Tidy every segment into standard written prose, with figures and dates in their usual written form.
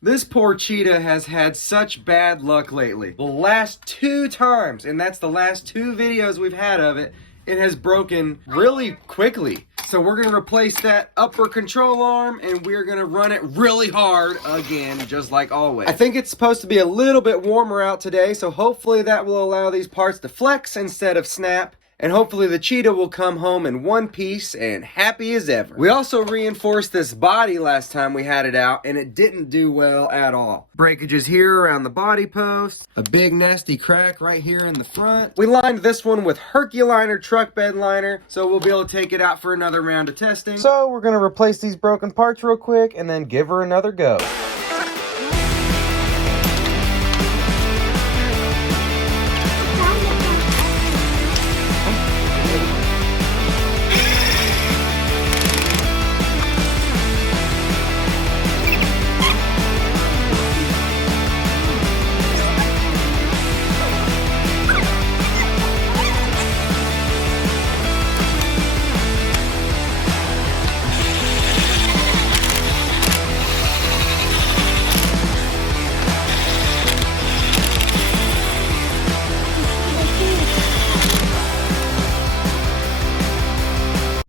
This poor Cheetah has had such bad luck lately. The last 2 times, and that's the last 2 videos we've had of it, it has broken really quickly. So we're gonna replace that upper control arm and we're gonna run it really hard again, just like always. I think it's supposed to be a little bit warmer out today, so hopefully that will allow these parts to flex instead of snap. And hopefully the Cheetah will come home in one piece and happy as ever. We also reinforced this body last time we had it out, and it didn't do well at all. Breakages here around the body post. A big nasty crack right here in the front. We lined this one with Herculiner truck bed liner, so we'll be able to take it out for another round of testing. So we're gonna replace these broken parts real quick and then give her another go.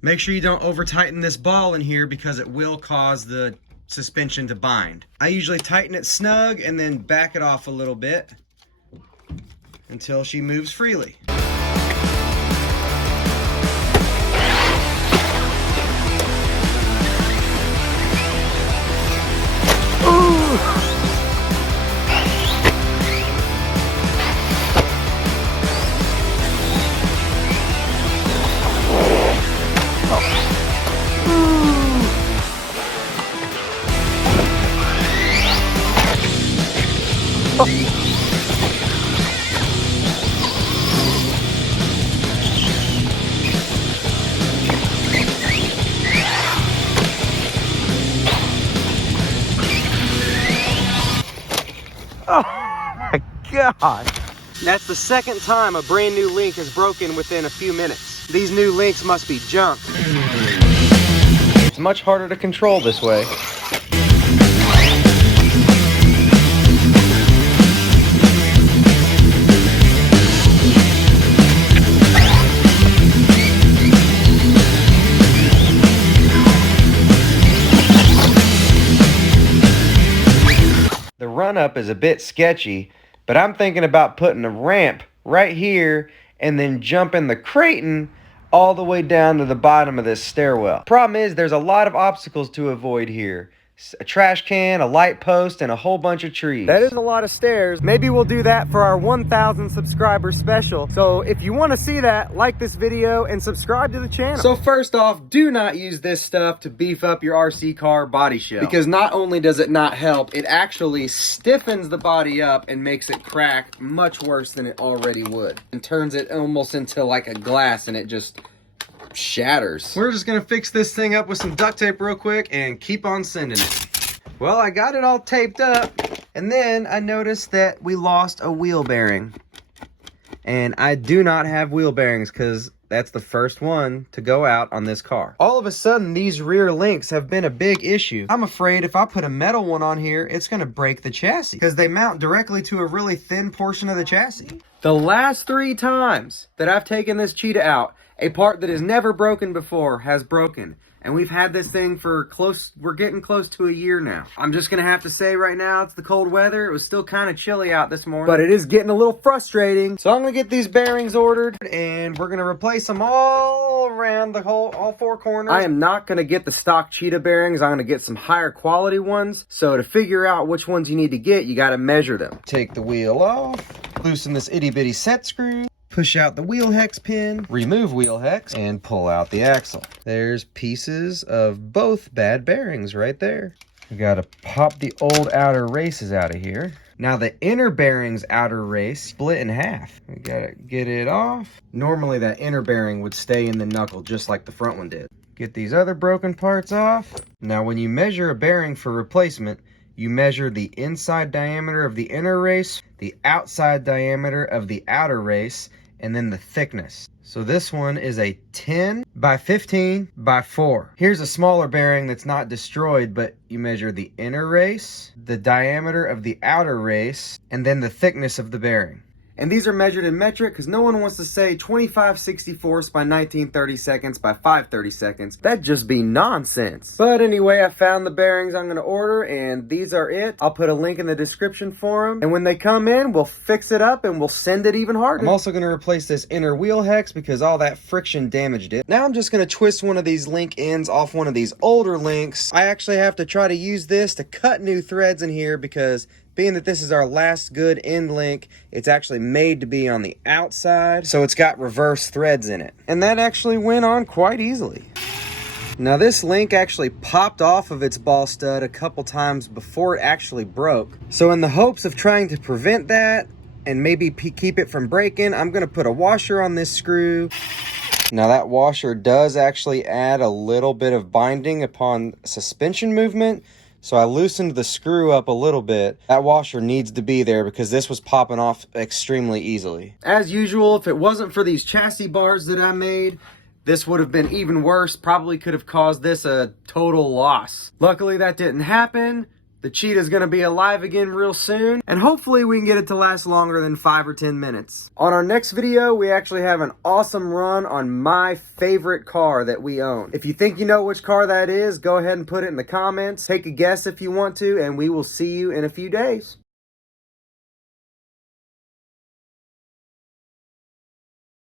Make sure you don't over tighten this ball in here because it will cause the suspension to bind. I usually tighten it snug and then back it off a little bit until she moves freely. Oh my God. That's the second time a brand new link has broken within a few minutes. These new links must be junk. It's much harder to control this way. The run-up is a bit sketchy, but I'm thinking about putting a ramp right here and then jumping the Creighton all the way down to the bottom of this stairwell. Problem is, there's a lot of obstacles to avoid here. A trash can, a light post, and a whole bunch of trees. That is a lot of stairs. Maybe we'll do that for our 1,000 subscriber special. So if you want to see that, like this video and subscribe to the channel. So first off, do not use this stuff to beef up your RC car body shell. Because not only does it not help, it actually stiffens the body up and makes it crack much worse than it already would. And turns it almost into like a glass and it just shatters. We're just gonna fix this thing up with some duct tape real quick and keep on sending it. Well, I got it all taped up and then I noticed that we lost a wheel bearing. And I do not have wheel bearings because that's the first one to go out on this car. All of a sudden, these rear links have been a big issue. I'm afraid if I put a metal one on here, it's gonna break the chassis because they mount directly to a really thin portion of the chassis. The last 3 times that I've taken this Cheetah out, a part that has never broken before has broken. And we've had this thing for we're getting close to a year now. I'm just gonna have to say right now, it's the cold weather. It was still kind of chilly out this morning, but it is getting a little frustrating. So I'm gonna get these bearings ordered and we're gonna replace them all around all 4 corners. I am not gonna get the stock Cheetah bearings. I'm gonna get some higher quality ones. So to figure out which ones you need to get, you gotta measure them. Take the wheel off, loosen this itty bitty set screw. Push out the wheel hex pin, remove wheel hex, and pull out the axle. There's pieces of both bad bearings right there. We gotta pop the old outer races out of here. Now the inner bearing's outer race split in half. We gotta get it off. Normally that inner bearing would stay in the knuckle just like the front one did. Get these other broken parts off. Now when you measure a bearing for replacement, you measure the inside diameter of the inner race, the outside diameter of the outer race, and then the thickness. So this one is a 10 by 15 by 4. Here's a smaller bearing that's not destroyed, but you measure the inner race, the diameter of the outer race, and then the thickness of the bearing. And these are measured in metric because no one wants to say 25/64 by 19/32 by 5/32. That'd just be nonsense. But anyway, I found the bearings I'm going to order, and these are it. I'll put a link in the description for them. And when they come in, we'll fix it up and we'll send it even harder. I'm also going to replace this inner wheel hex because all that friction damaged it. Now I'm just going to twist one of these link ends off one of these older links. I actually have to try to use this to cut new threads in here because being that this is our last good end link, it's actually made to be on the outside, so it's got reverse threads in it. And that actually went on quite easily. Now this link actually popped off of its ball stud a couple times before it actually broke. So in the hopes of trying to prevent that and maybe keep it from breaking, I'm gonna put a washer on this screw. Now that washer does actually add a little bit of binding upon suspension movement, so I loosened the screw up a little bit. That washer needs to be there because this was popping off extremely easily. As usual, if it wasn't for these chassis bars that I made, this would have been even worse. Probably could have caused this a total loss. Luckily that didn't happen. The Cheetah's gonna be alive again real soon, and hopefully we can get it to last longer than 5 or 10 minutes. On our next video, we actually have an awesome run on my favorite car that we own. If you think you know which car that is, go ahead and put it in the comments. Take a guess if you want to, and we will see you in a few days.